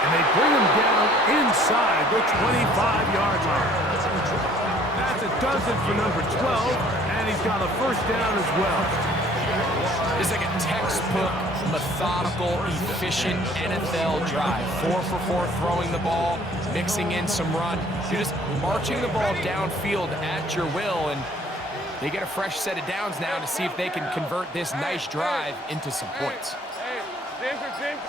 And they bring him down inside the 25-yard line. That's a dozen for number 12, and he's got a first down as well. This is like a textbook, methodical, efficient NFL drive. 4 for 4 throwing the ball, mixing in some run. You're just marching the ball downfield at your will, and they get a fresh set of downs now to see if they can convert this nice drive into some points. Hey, Ginger.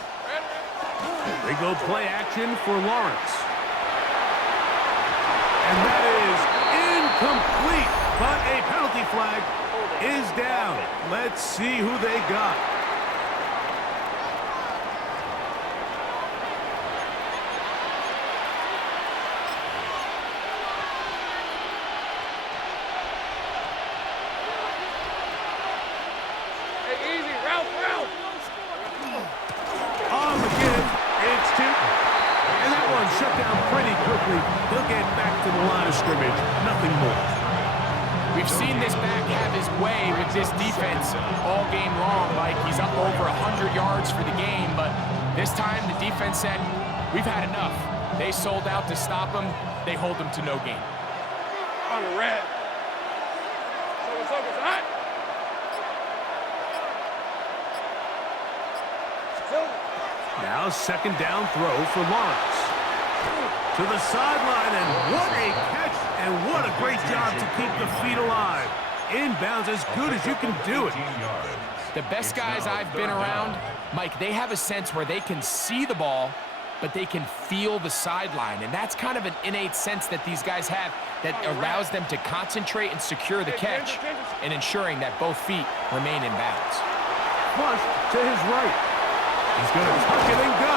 They go play action for Lawrence. And that is incomplete, but a penalty flag is down. Let's see who they got. Hey, easy. Ralph. On the give, it's Jinton. And that one shut down pretty quickly. He'll get back to the line of scrimmage. Nothing more. We've seen this back have his way with this defense all game long. Like, he's up over 100 yards for the game, but this time the defense said, we've had enough. They sold out to stop him. They hold him to no gain. On red. Soko. Hot. Silver. Now second down throw for Lawrence. To the sideline, and what a catch, and what a great job to keep the feet alive. Inbounds as good as you can do it. The best guys I've been around, Mike, they have a sense where they can see the ball, but they can feel the sideline. And that's kind of an innate sense that these guys have that allows them to concentrate and secure the catch and ensuring that both feet remain in balance. Flush to his right. He's going to tuck it and go.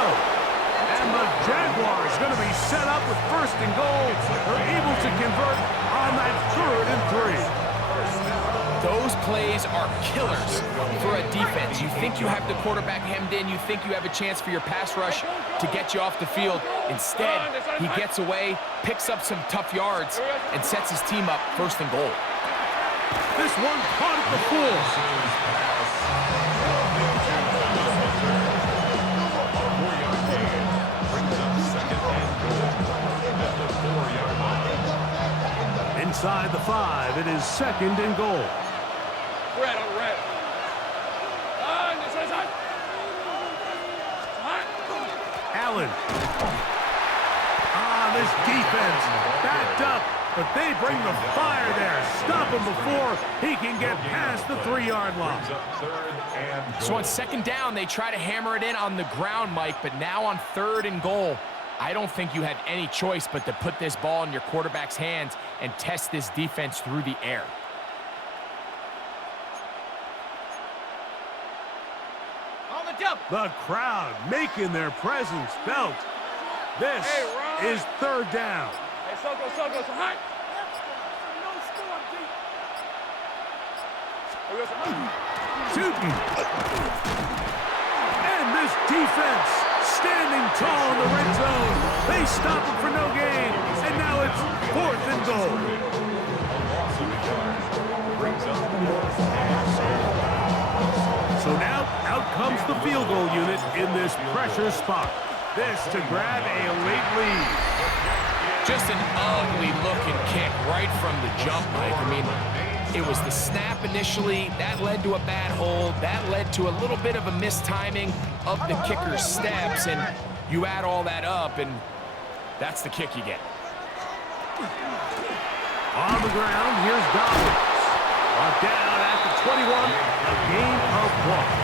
And the Jaguars going to be set up with first and goal. They're able to convert on that 3rd and 3. Those plays are killers for a defense. You think you have the quarterback hemmed in. You think you have a chance for your pass rush to get you off the field. Instead, he gets away, picks up some tough yards, and sets his team up 1st and goal. This one caught at the 4. Inside the 5, it is 2nd and goal. Red on red. Allen. This defense backed up, but they bring the fire there. Stop him before he can get past the 3-yard line. So on 2nd down, they try to hammer it in on the ground, Mike, but now on 3rd and goal, I don't think you had any choice but to put this ball in your quarterback's hands and test this defense through the air. On the jump. The crowd making their presence felt. This is 3rd down. Hey, Soko, so hot. Shooting. And this defense standing tall in the red zone. They stop him for no gain. And now it's 4th and goal. So now out comes the field goal unit in this pressure spot. This to grab a late lead. Just an ugly-looking kick right from the jump, Mike. I mean, it was the snap initially. That led to a bad hold. That led to a little bit of a mistiming of the kicker's steps. And you add all that up, and that's the kick you get. On the ground, here's Dobbins. Brought down at the 21, a gain of 1.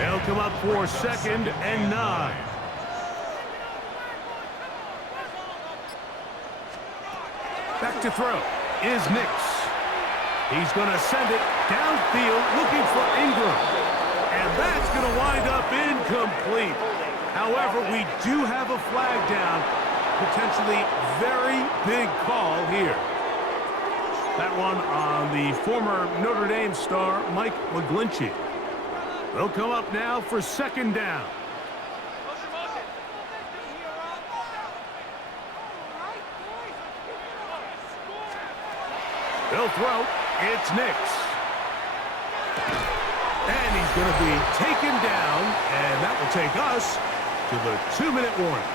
They'll come up for 2nd and 9. Back to throw is Nix. He's going to send it downfield looking for Ingram. And that's going to wind up incomplete. However, we do have a flag down. Potentially very big call here. That one on the former Notre Dame star, Mike McGlinchey. They'll come up now for 2nd down. They'll throw. It's Nix. And he's going to be taken down, and that will take us to the 2-minute warning.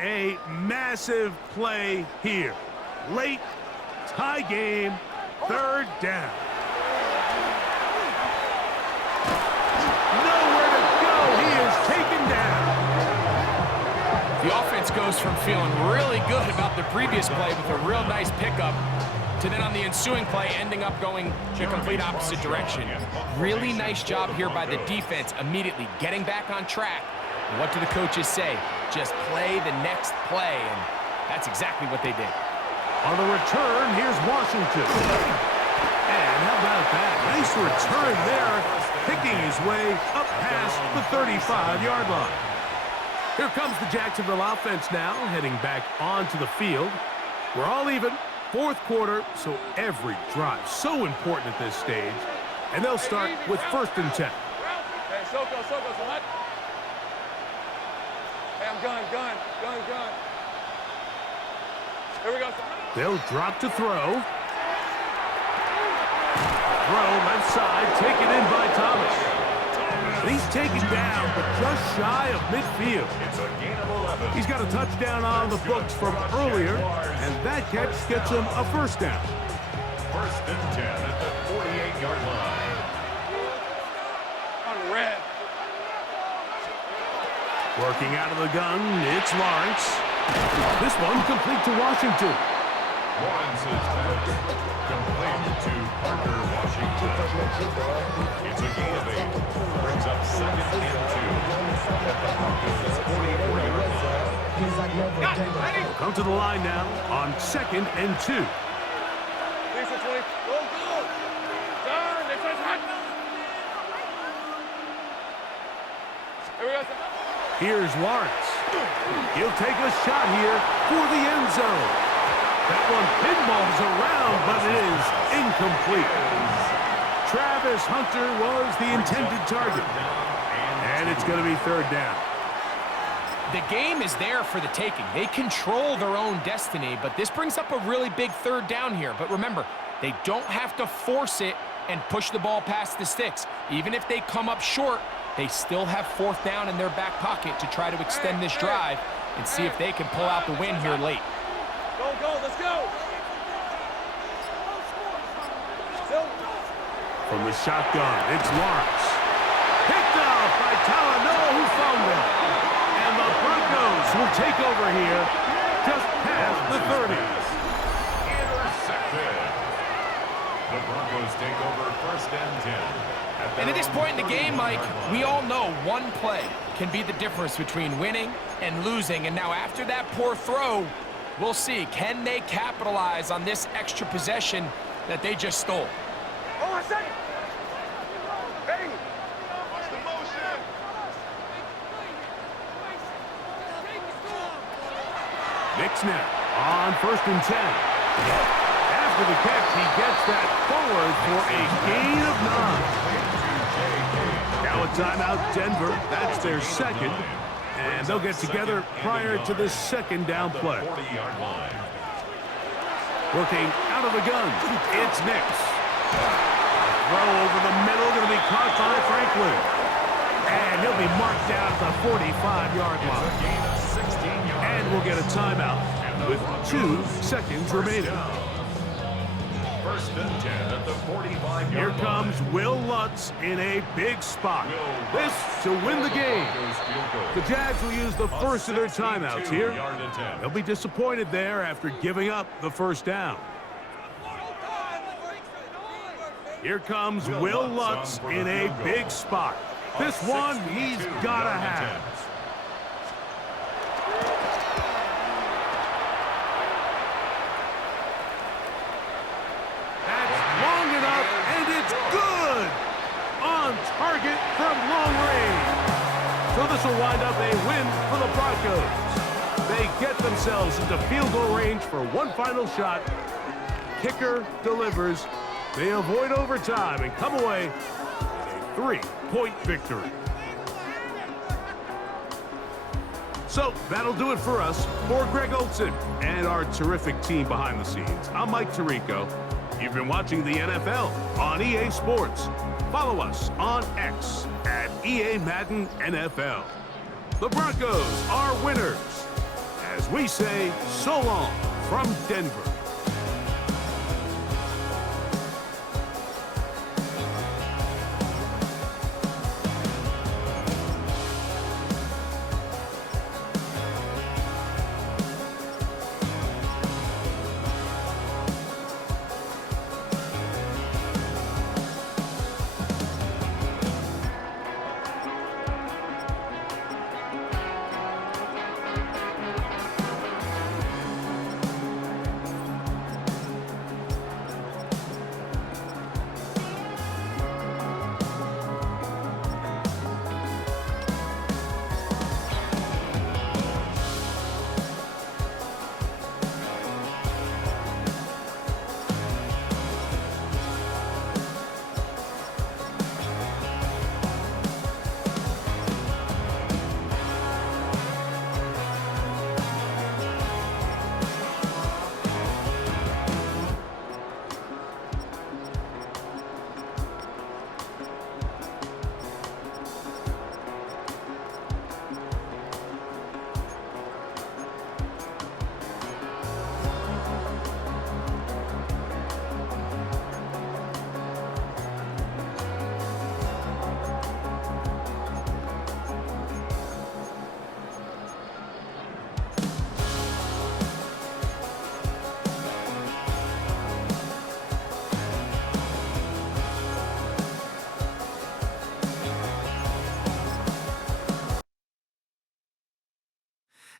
A massive play here. Late, tie game, 3rd down. Nowhere to go. He is taken down. The offense goes from feeling really good about the previous play with a real nice pickup to then on the ensuing play ending up going the complete opposite direction. Really nice job here by the defense immediately getting back on track. And what do the coaches say? Just play the next play, and that's exactly what they did. On the return, here's Washington. And how about that? Nice return there, picking his way up past the 35-yard line. Here comes the Jacksonville offense now, heading back onto the field. We're all even, 4th quarter, so every drive so important at this stage. And they'll start with 1st and 10. Hey, Soko, so hot. Hey, I'm gun. Here we go. They'll drop to throw. Throw left side, taken in by Thomas. And he's taken down, but just shy of midfield. He's got a touchdown on the books from earlier, and that catch gets him a 1st down. 1st and 10 at the 48-yard line. On red. Working out of the gun, it's Lawrence. This one complete to Washington. Lawrence is back. Complete to Parker Washington. It's a gain of 8. Brings up 2nd and 2. At the Broncos' 44-yard line. Come to the line now on 2nd and 2. Lisa 20. Go. Darn, they try to hot. Here we go. Here's Lawrence. He'll take a shot here for the end zone. That one pinballs around, but it is incomplete. Travis Hunter was the intended target. And it's going to be third down. The game is there for the taking. They control their own destiny, but this brings up a really big third down here. But remember, they don't have to force it and push the ball past the sticks. Even if they come up short, they still have fourth down in their back pocket to try to extend this drive and see if they can pull out the win here late. Go, let's go. From the shotgun, it's Lawrence. Picked off by Talanoa, who found him. And the Broncos will take over here just past the 30. Intercepted. The Broncos take over first and 10. And at this point in the game, Mike, we all know one play can be the difference between winning and losing. And now after that poor throw, we'll see, can they capitalize on this extra possession that they just stole? Hold on a second. Hey. Knicks now on first and 10. After the catch, he gets that forward for a gain of 9. Now a timeout, Denver. That's their second. And they'll get together prior to this second down play. Working out of the gun, it's Knicks. Throw over the middle, going to be caught by Franklin. And he'll be marked down at the 45-yard line. And we'll get a timeout with 2 seconds remaining. First and 10 at the 45-yard line. Here comes Will Lutz in a big spot. This to win the game. The Jags will use the first of their timeouts here. They'll be disappointed there after giving up the first down. Here comes Will Lutz in a big spot. This one he's got to have. Target from long range. So this will wind up a win for the Broncos. They get themselves into field goal range for one final shot. Kicker delivers. They avoid overtime and come away with a 3-point victory. So that'll do it for us. For Greg Olson and our terrific team behind the scenes, I'm Mike Tirico. You've been watching the NFL on EA Sports. Follow us on X at EA Madden NFL. The Broncos are winners. As we say, so long from Denver.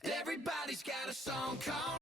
Everybody's got a song called